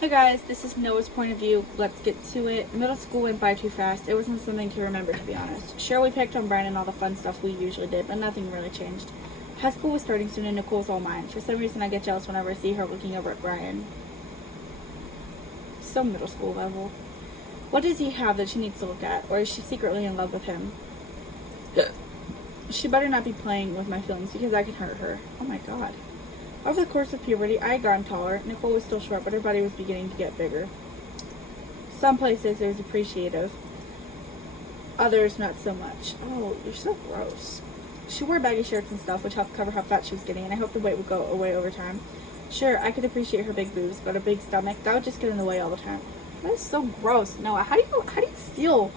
Hey guys, this is Noah's point of view. Let's get to it. Middle school went by too fast. It wasn't something to remember, to be honest. Sure, we picked on Brian and all the fun stuff we usually did, but nothing really changed. High school was starting soon and Nicole's all mine. For some reason, I get jealous whenever I see her looking over at Brian. So middle school level. What does he have that she needs to look at? Or is she secretly in love with him? She better not be playing with my feelings because I can hurt her. Oh my god. Over the course of puberty, I had gotten taller. Nicole was still short, but her body was beginning to get bigger. Some places it was appreciative. Others, not so much. Oh, you're so gross. She wore baggy shirts and stuff, which helped cover how fat she was getting, and I hoped the weight would go away over time. Sure, I could appreciate her big boobs, but a big stomach, that would just get in the way all the time. That is so gross. Noah, how do you feel?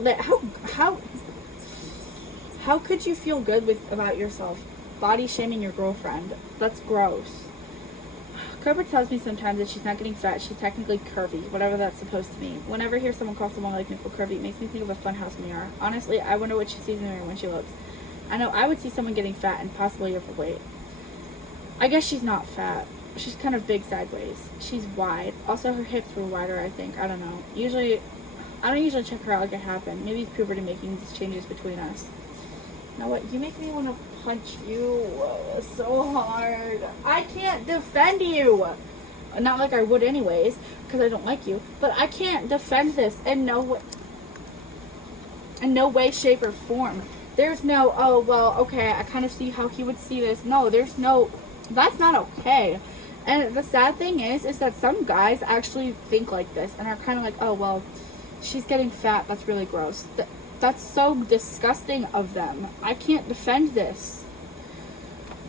Like, how could you feel good about yourself? Body shaming your girlfriend. That's gross. Cobra tells me sometimes that she's not getting fat, she's technically curvy, whatever that's supposed to mean. Whenever I hear someone call someone like Nicole curvy, it makes me think of a funhouse mirror. Honestly, I wonder what she sees in the mirror when she looks. I know I would see someone getting fat and possibly overweight. I guess she's not fat. She's kind of big sideways. She's wide. Also, her hips were wider, I think. I don't know. I don't usually check her out like it happened. Maybe it's puberty making these changes between us. Now what? You make me want to punch you so hard. I can't defend you. Not like I would anyways, because I don't like you. But I can't defend this in no way, shape, or form. There's no, oh, well, okay, I kind of see how he would see this. No, that's not okay. And the sad thing is that some guys actually think like this and are kind of like, oh, well, she's getting fat. That's really gross. That's so disgusting of them. I can't defend this.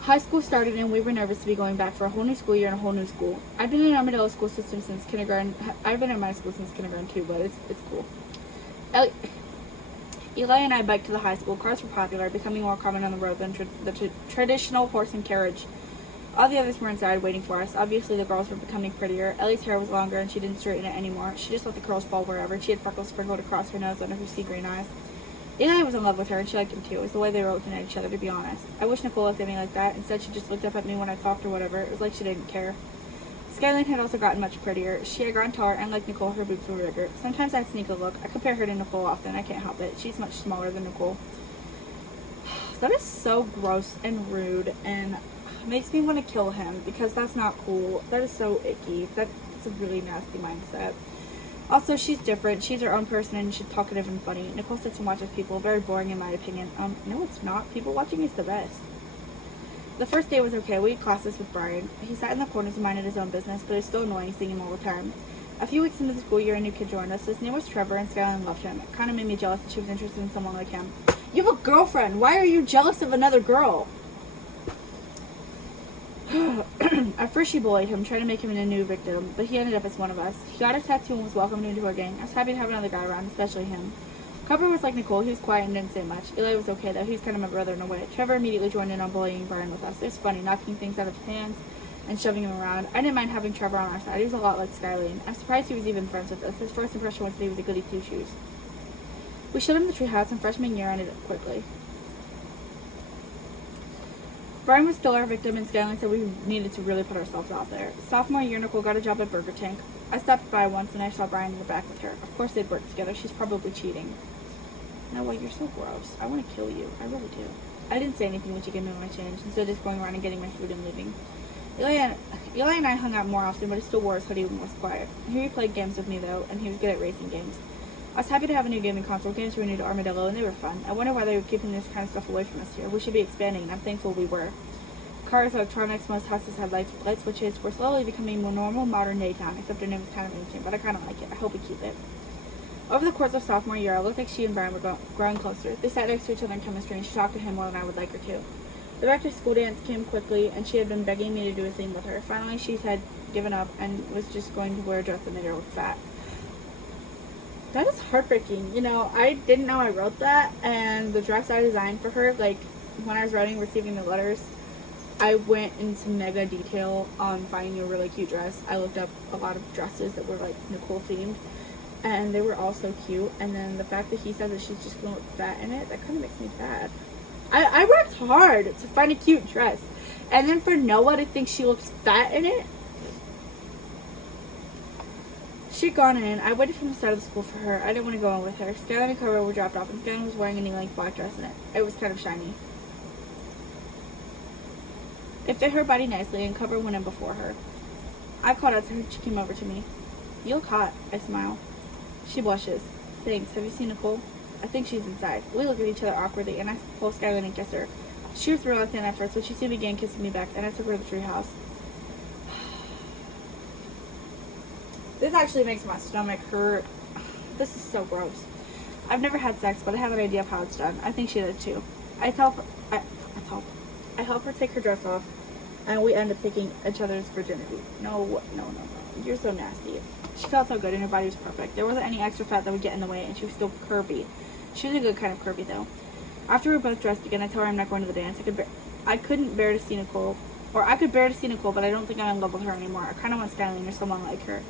High school started and we were nervous to be going back for a whole new school year and a whole new school. I've been in Armadillo school system since kindergarten. I've been in my school since kindergarten too, but it's cool. Eli and I biked to the high school. Cars were popular, becoming more common on the road than the traditional horse and carriage. All the others were inside waiting for us. Obviously, the girls were becoming prettier. Ellie's hair was longer and she didn't straighten it anymore. She just let the curls fall wherever. She had freckles sprinkled across her nose under her sea green eyes. Eli was in love with her and she liked him too. It was the way they were looking at each other, to be honest. I wish Nicole looked at me like that. Instead, she just looked up at me when I talked or whatever. It was like she didn't care. Skyline had also gotten much prettier. She had grown taller and like Nicole, her boobs were bigger. Sometimes I'd sneak a look. I compare her to Nicole often. I can't help it. She's much smaller than Nicole. That is so gross and rude and makes me want to kill him because that's not cool. That is so icky. That's a really nasty mindset. Also, she's different. She's her own person and she's talkative and funny. Nicole sits and watches people. Very boring in my opinion. No, it's not. People watching is the best. The first day was okay. We had classes with Brian. He sat in the corners and minded his own business, but it was still annoying seeing him all the time. A few weeks into the school year, a new kid joined us. His name was Trevor and Skyline loved him. It kind of made me jealous that she was interested in someone like him. You have a girlfriend. Why are you jealous of another girl? At first she bullied him, trying to make him a new victim, but he ended up as one of us. He got a tattoo and was welcomed into our gang. I was happy to have another guy around, especially him. Copper was like Nicole, he was quiet and didn't say much. Eli was okay though, he was kind of my brother in a way. Trevor immediately joined in on bullying Brian with us. It was funny, knocking things out of his hands and shoving him around. I didn't mind having Trevor on our side, he was a lot like Skyline. I'm surprised he was even friends with us. His first impression was that he was a goody two-shoes. We showed him the treehouse and freshman year ended quickly. Brian was still our victim and Skyline said we needed to really put ourselves out there. Sophomore year, Nicole got a job at Burger Tank. I stopped by once and I saw Brian in the back with her. Of course they'd worked together. She's probably cheating. No, you're so gross. I want to kill you. I really do. I didn't say anything when she gave me my change, instead of just going around and getting my food and leaving. Eli and I hung out more often, but he still wore his hoodie and was quiet. He played games with me though, and he was good at racing games. I was happy to have a new gaming console. Games were new to Armadillo, and they were fun. I wonder why they were keeping this kind of stuff away from us here. We should be expanding, and I'm thankful we were. Cars, electronics, most houses had lights with light switches. We're slowly becoming a more normal, modern-day town, except our name is kind of ancient, but I kind of like it. I hope we keep it. Over the course of sophomore year, it looked like she and Brian were growing closer. They sat next to each other in chemistry, and she talked to him more than I would like her to. The back-to-school dance came quickly, and she had been begging me to do a scene with her. Finally, she had given up and was just going to wear a dress that made her look fat. That is heartbreaking. You know, I didn't know I wrote that, and the dress I designed for her, like, when I was writing Receiving the Letters, I went into mega detail on finding a really cute dress. I looked up a lot of dresses that were, like, Nicole-themed, and they were all so cute. And then the fact that he said that she's just going to look fat in it, that kind of makes me sad. I worked hard to find a cute dress. And then for Noah to think she looks fat in it, She'd gone in. I waited from the start of the school for her. I didn't want to go in with her. Skyline and Cover were dropped off, and Skyline was wearing a knee-length black dress in it. It was kind of shiny. It fit her body nicely, and Cover went in before her. I called out to her, and she came over to me. "You look hot," I smile. She blushes. "Thanks. Have you seen Nicole?" I think she's inside. We look at each other awkwardly, and I pull Skyline and kiss her. She was reluctant at first, but she soon began kissing me back, and I took her to the treehouse. This actually makes my stomach hurt. This is so gross. I've never had sex, but I have an idea of how it's done. I think she does too. I help her take her dress off, and we end up taking each other's virginity. No. You're so nasty. She felt so good, and her body was perfect. There wasn't any extra fat that would get in the way, and she was still curvy. She was a good kind of curvy, though. After we were both dressed again, I tell her I'm not going to the dance. I couldn't bear to see Nicole, or I could bear to see Nicole, but I don't think I'm in love with her anymore. I kind of want Skyline or someone like her.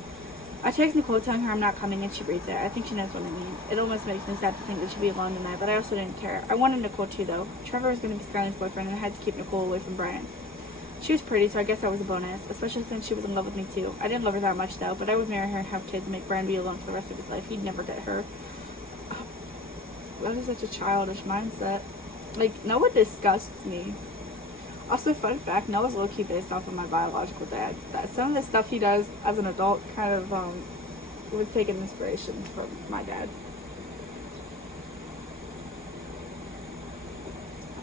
I text Nicole telling her I'm not coming, and she reads it. I think she knows what I mean. It almost makes me sad to think that she'd be alone tonight, but I also didn't care. I wanted Nicole too, though. Trevor was going to be Skyline's boyfriend, and I had to keep Nicole away from Brian. She was pretty, so I guess that was a bonus, especially since she was in love with me too. I didn't love her that much, though, but I would marry her and have kids and make Brian be alone for the rest of his life. He'd never get her. That is such a childish mindset. Like, Noah disgusts me. Also, fun fact, Noah's low-key based off of my biological dad. That some of the stuff he does as an adult kind of was taking inspiration from my dad.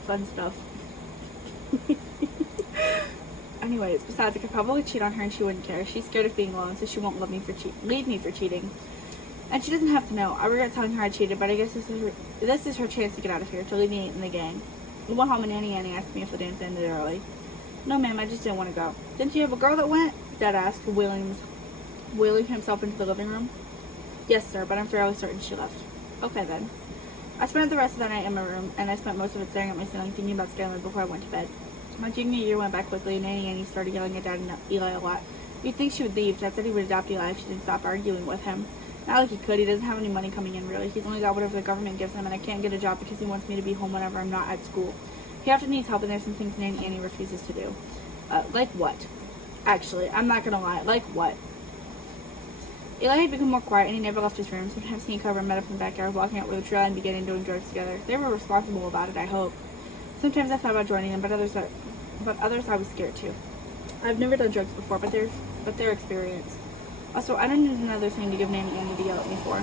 Fun stuff. Anyways, besides, I could probably cheat on her and she wouldn't care. She's scared of being alone, so she won't leave me for cheating. And she doesn't have to know. I regret telling her I cheated, but I guess this is her chance to get out of here, to leave me in the gang. We went home and Annie asked me if the dance ended early. "No, ma'am, I just didn't want to go." "Didn't you have a girl that went?" Dad asked, wheeling himself into the living room. "Yes, sir, but I'm fairly certain she left." "Okay, then." I spent the rest of the night in my room, and I spent most of it staring at my ceiling, thinking about Skyline before I went to bed. My junior year went by quickly, and Annie started yelling at Dad and Eli a lot. You'd think she would leave. Dad said he would adopt Eli if she didn't stop arguing with him. Not like he could. He doesn't have any money coming in, really. He's only got whatever the government gives him, and I can't get a job because he wants me to be home whenever I'm not at school. He often needs help, and there's some things Annie refuses to do. Like what? Actually, I'm not gonna lie. Like what? Eli had become more quiet, and he never left his room. Sometimes he and Cover met up in the backyard, walking out with a trail and beginning doing drugs together. They were responsible about it, I hope. Sometimes I thought about joining them, but others I was scared to. I've never done drugs before, but they're experienced. Also, I don't need another thing to give Nanny Annie to yell at me for.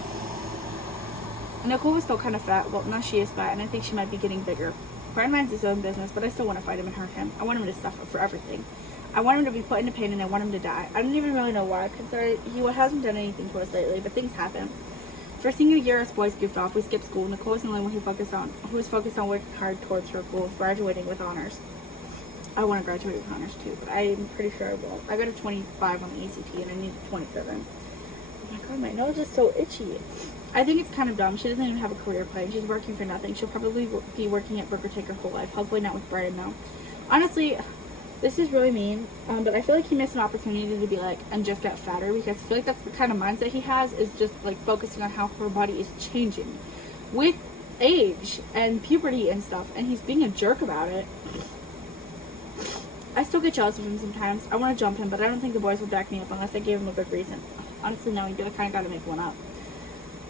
Nicole was still kind of fat. Well, now she is fat, and I think she might be getting bigger. Brian minds his own business, but I still want to fight him and hurt him. I want him to suffer for everything. I want him to be put into pain, and I want him to die. I don't even really know why, considering he hasn't done anything to us lately, but things happen. For senior year, us boys goofed off. We skipped school. Nicole was the only one who was focused on working hard towards her goal of graduating with honors. I want to graduate with honors too, but I'm pretty sure I will. I got a 25 on the ACT, and I need 27. Oh my god, my nose is so itchy. I think it's kind of dumb. She doesn't even have a career plan. She's working for nothing. She'll probably be working at Burger Tank her whole life. Hopefully not with Brian, though. Honestly, this is really mean, but I feel like he missed an opportunity to be like, and just get fatter, because I feel like that's the kind of mindset he has, is just like focusing on how her body is changing with age and puberty and stuff, and he's being a jerk about it. I still get jealous of him sometimes. I want to jump him, but I don't think the boys would back me up unless I gave him a good reason. Honestly, no, you kind of got to make one up.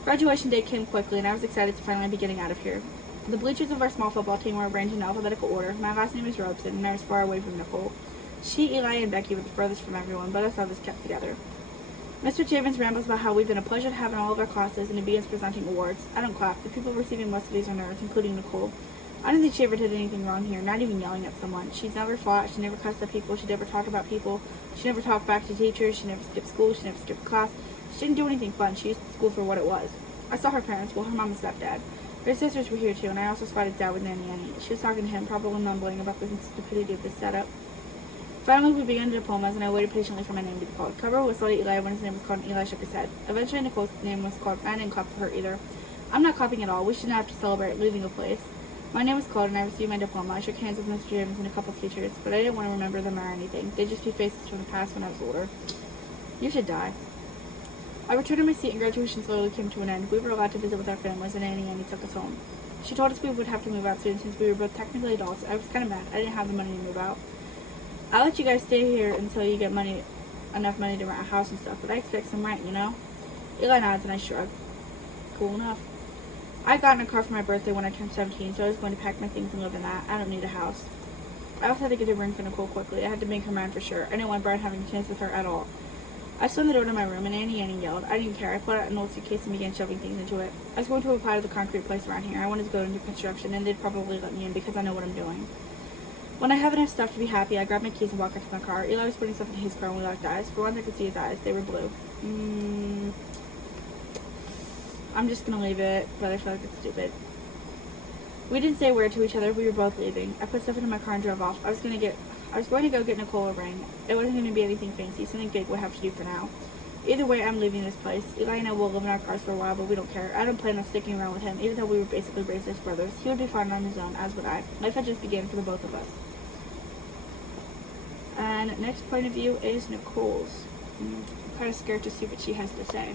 Graduation day came quickly, and I was excited to finally be getting out of here. The bleachers of our small football team were arranged in alphabetical order. My last name is Robeson, and I was far away from Nicole. She, Eli, and Becky were the furthest from everyone, but us others kept together. Mr. Javins rambles about how we've been a pleasure to have in all of our classes, and he begins presenting awards. I don't clap. The people receiving most of these are nerds, including Nicole. I don't think she ever did anything wrong here, not even yelling at someone. She's never fought, she never cussed at people, she never talked about people, she never talked back to teachers, she never skipped school, she never skipped class. She didn't do anything fun. She used school for what it was. I saw her parents, well, her mom and stepdad. Her sisters were here too, and I also spotted Dad with Nanny Annie. She was talking to him, probably mumbling about the stupidity of this setup. Finally, we began the diplomas, and I waited patiently for my name to be called. Cover whistled at Eli when his name was called, and Eli shook his head. Eventually, Nicole's name was called, and I didn't clap for her either. I'm not clapping at all. We shouldn't have to celebrate leaving a place. My name was Claude, and I received my diploma. I shook hands with Mr. James and a couple of teachers, but I didn't want to remember them or anything. They'd just be faces from the past when I was older. You should die. I returned to my seat, and graduation slowly came to an end. We were allowed to visit with our families, and Annie took us home. She told us we would have to move out soon since we were both technically adults. I was kind of mad. I didn't have the money to move out. I'll let you guys stay here until you get enough money to rent a house and stuff, but I expect some rent, you know? Eli nods and I shrug. Cool enough. I got in a car for my birthday when I turned 17, so I was going to pack my things and live in that. I don't need a house. I also had to get a ring for Nicole quickly. I had to make her mine for sure. I didn't want Brian having a chance with her at all. I slammed the door to my room and Annie yelled. I didn't care. I pulled out an old suitcase and began shoving things into it. I was going to apply to the concrete place around here. I wanted to go into construction and they'd probably let me in because I know what I'm doing. When I have enough stuff to be happy, I grabbed my keys and walked into my car. Eli was putting stuff in his car and we locked eyes. For once I could see his eyes. They were blue. I'm just gonna leave it, but I feel like it's stupid. We didn't say a word to each other. We were both leaving. I put stuff into my car and drove off. I was going to go get Nicole a ring. It wasn't going to be anything fancy. Something big would have to do for now. Either way, I'm leaving this place. Eli and I will live in our cars for a while, but we don't care. I don't plan on sticking around with him, even though we were basically raised as brothers. He would be fine on his own, as would I. Life had just begun for the both of us. And next point of view is Nicole's. I'm kind of scared to see what she has to say.